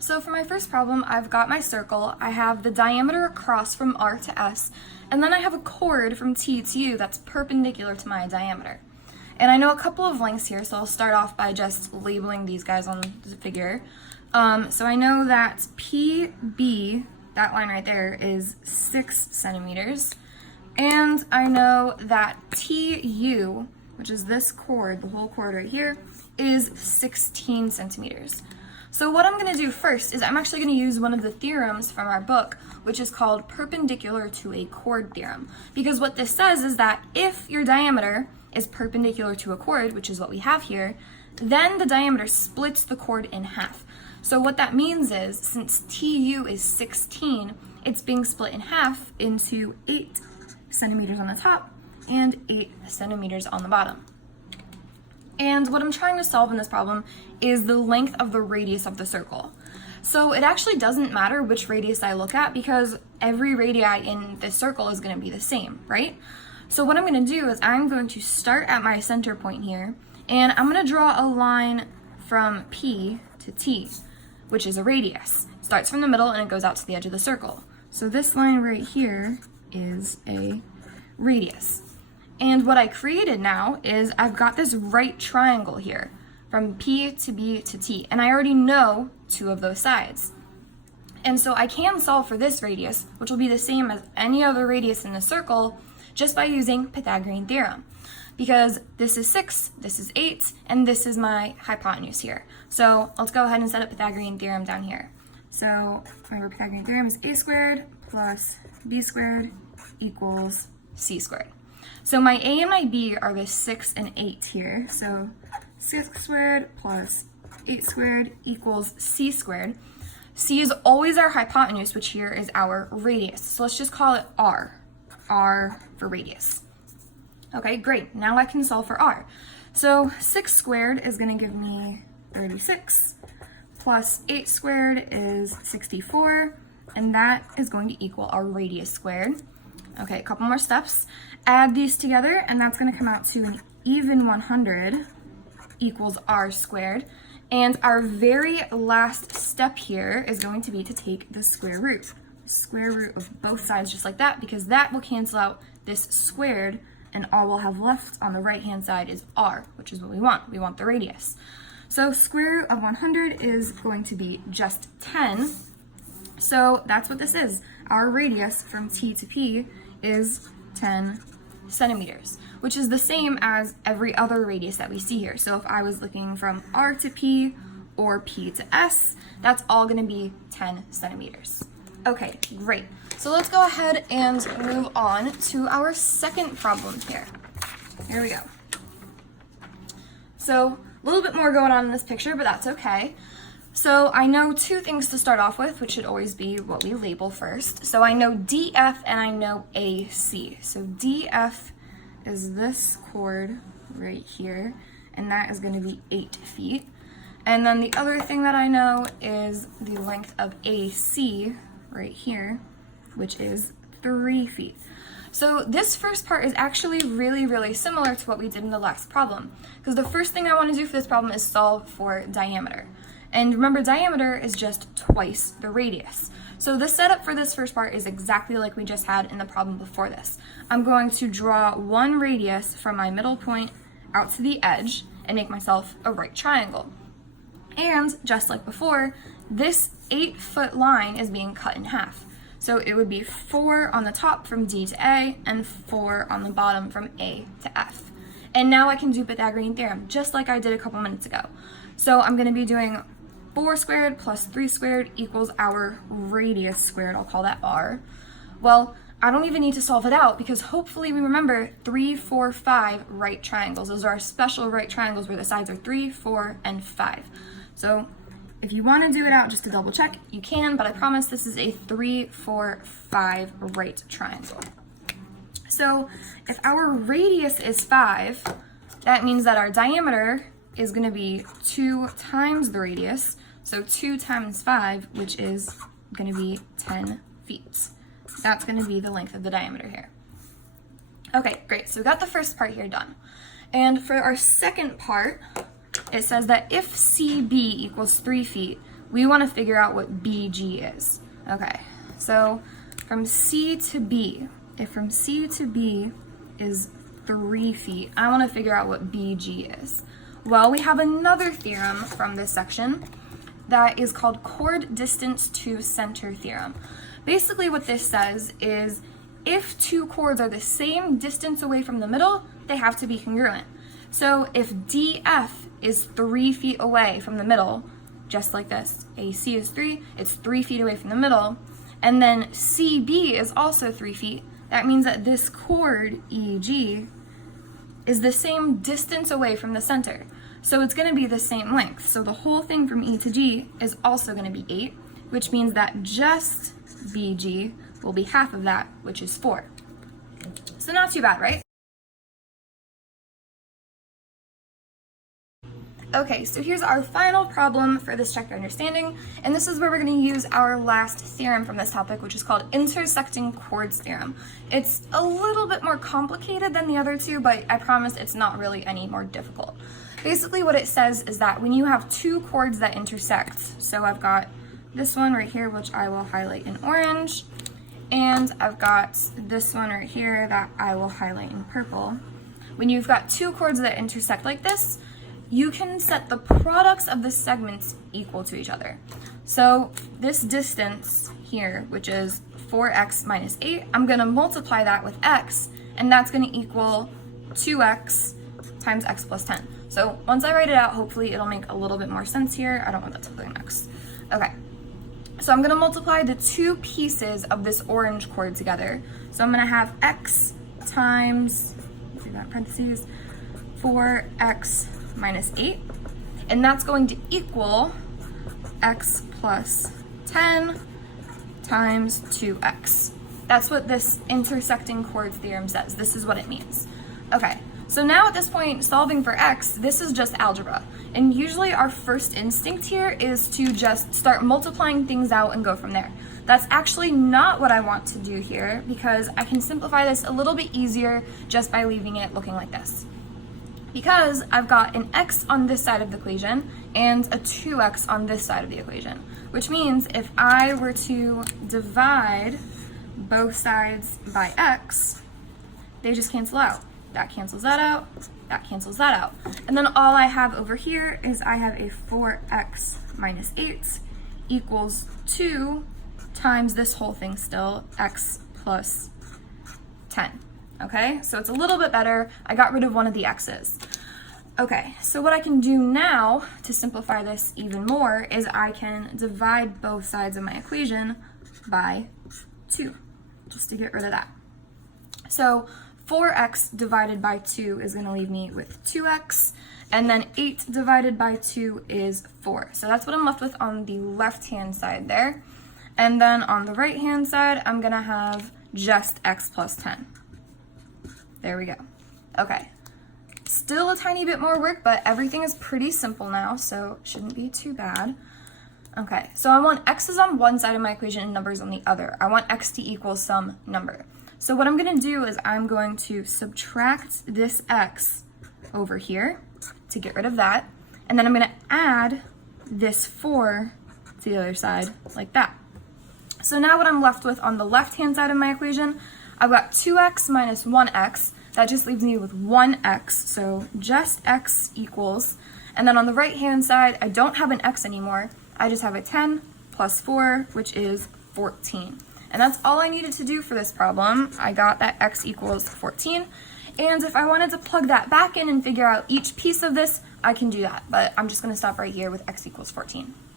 So for my first problem, I've got my circle, I have the diameter across from R to S, and then I have a chord from T to U that's perpendicular to my diameter. And I know a couple of lengths here, so I'll start off by just labeling these guys on the figure. So I know that PB, that line right there, is 6 centimeters. And I know that TU, which is this chord, the whole chord right here, is 16 centimeters. So what I'm going to do first is I'm actually going to use one of the theorems from our book, which is called perpendicular to a chord theorem. Because what this says is that if your diameter is perpendicular to a chord, which is what we have here, then the diameter splits the chord in half. So what that means is, since TU is 16, it's being split in half into 8 centimeters on the top and 8 centimeters on the bottom. And what I'm trying to solve in this problem is the length of the radius of the circle. So it actually doesn't matter which radius I look at because every radii in this circle is going to be the same, right? So what I'm going to do is I'm going to start at my center point here, and I'm going to draw a line from P to T, which is a radius. It starts from the middle and it goes out to the edge of the circle. So this line right here is a radius. And what I created now is I've got this right triangle here from P to B to T, and I already know 2 of those sides. And so I can solve for this radius, which will be the same as any other radius in the circle, just by using Pythagorean theorem. Because this is 6, this is 8, and this is my hypotenuse here. So let's go ahead and set up Pythagorean theorem down here. So remember, Pythagorean theorem is a squared plus b squared equals c squared. So my a and my b are the 6 and 8 here. So 6 squared plus 8 squared equals c squared. C is always our hypotenuse, which here is our radius. So let's just call it r. R for radius. Okay, great. Now I can solve for r. So 6 squared is going to give me 36, plus 8 squared is 64, and that is going to equal our radius squared. Okay, a couple more steps. Add these together, and that's going to come out to an even 100 equals r squared. And our very last step here is going to be to take the square root. Square root of both sides just like that, because that will cancel out this squared, and all we'll have left on the right hand side is r, which is what we want. We want the radius. So square root of 100 is going to be just 10. So that's what this is. Our radius from T to P is 10 centimeters, which is the same as every other radius that we see here. So if I was looking from R to P or P to S, that's all going to be 10 centimeters. Okay, great. So let's go ahead and move on to our second problem here. Here we go. So a little bit more going on in this picture, but that's okay. So I know 2 things to start off with, which should always be what we label first. So I know DF and I know AC. So DF is this chord right here, and that is going to be 8 feet. And then the other thing that I know is the length of AC right here, which is 3 feet. So this first part is actually really similar to what we did in the last problem, because the first thing I want to do for this problem is solve for diameter. And remember, diameter is just twice the radius. So the setup for this first part is exactly like we just had in the problem before this. I'm going to draw one radius from my middle point out to the edge and make myself a right triangle. And just like before, this 8-foot line is being cut in half. So it would be 4 on the top from D to A and 4 on the bottom from A to F. And now I can do Pythagorean theorem, just like I did a couple minutes ago. So I'm going to be doing 4 squared plus 3 squared equals our radius squared. I'll call that r. Well, I don't even need to solve it out because hopefully we remember 3, 4, 5 right triangles. Those are our special right triangles where the sides are 3, 4, and 5. So if you want to do it out just to double check, you can, but I promise this is a 3, 4, 5 right triangle. So if our radius is 5, that means that our diameter is going to be 2 times the radius, so 2 times 5, which is going to be 10 feet. That's going to be the length of the diameter here. Okay, great. So we got the first part here done. And for our second part, it says that if CB equals 3 feet, we want to figure out what BG is. Okay, so from C to B, if from C to B is 3 feet, I want to figure out what BG is. Well, we have another theorem from this section that is called chord distance to center theorem. Basically what this says is if two chords are the same distance away from the middle, they have to be congruent. So if DF is 3 feet away from the middle, just like this, AC is 3, it's 3 feet away from the middle, and then CB is also 3 feet, that means that this chord, EG, is the same distance away from the center. So it's going to be the same length. So the whole thing from E to G is also going to be 8, which means that just BG will be half of that, which is 4. So not too bad, right? Okay, so here's our final problem for this check your understanding, and this is where we're going to use our last theorem from this topic, which is called intersecting chords theorem. It's a little bit more complicated than the other two, but I promise it's not really any more difficult. Basically what it says is that when you have two chords that intersect, so I've got this one right here, which I will highlight in orange, and I've got this one right here that I will highlight in purple. When you've got two chords that intersect like this, you can set the products of the segments equal to each other. So this distance here, which is 4x minus 8, I'm going to multiply that with x, and that's going to equal 2x times x plus 10. So once I write it out, hopefully it'll make a little bit more sense here. I don't want that to look next. Okay, so I'm going to multiply the two pieces of this orange chord together. So I'm going to have x times, let's do that in parentheses, 4x minus 8, and that's going to equal x plus 10 times 2x. That's what this intersecting chords theorem says. This is what it means. Okay, so now at this point, solving for x, this is just algebra. And usually our first instinct here is to just start multiplying things out and go from there. That's actually not what I want to do here, because I can simplify this a little bit easier just by leaving it looking like this. Because I've got an x on this side of the equation and a 2x on this side of the equation, which means if I were to divide both sides by x, they just cancel out. That cancels that out, that cancels that out. And then all I have over here is I have a 4x minus 8 equals 2 times this whole thing still, x plus 10. Okay, so it's a little bit better. I got rid of one of the x's. Okay, so what I can do now to simplify this even more is I can divide both sides of my equation by 2, just to get rid of that. So 4x divided by 2 is going to leave me with 2x, and then 8 divided by 2 is 4. So that's what I'm left with on the left-hand side there. And then on the right-hand side, I'm going to have just x plus 10. There we go. Okay, still a tiny bit more work, but everything is pretty simple now, so it shouldn't be too bad. Okay, so I want x's on one side of my equation and numbers on the other. I want x to equal some number. So what I'm going to do is I'm going to subtract this x over here to get rid of that, and then I'm going to add this 4 to the other side like that. So now what I'm left with on the left-hand side of my equation, I've got 2x minus 1x. That just leaves me with 1x, so just x equals. And then on the right-hand side, I don't have an x anymore. I just have a 10 plus 4, which is 14. And that's all I needed to do for this problem. I got that x equals 14. And if I wanted to plug that back in and figure out each piece of this, I can do that. But I'm just going to stop right here with x equals 14.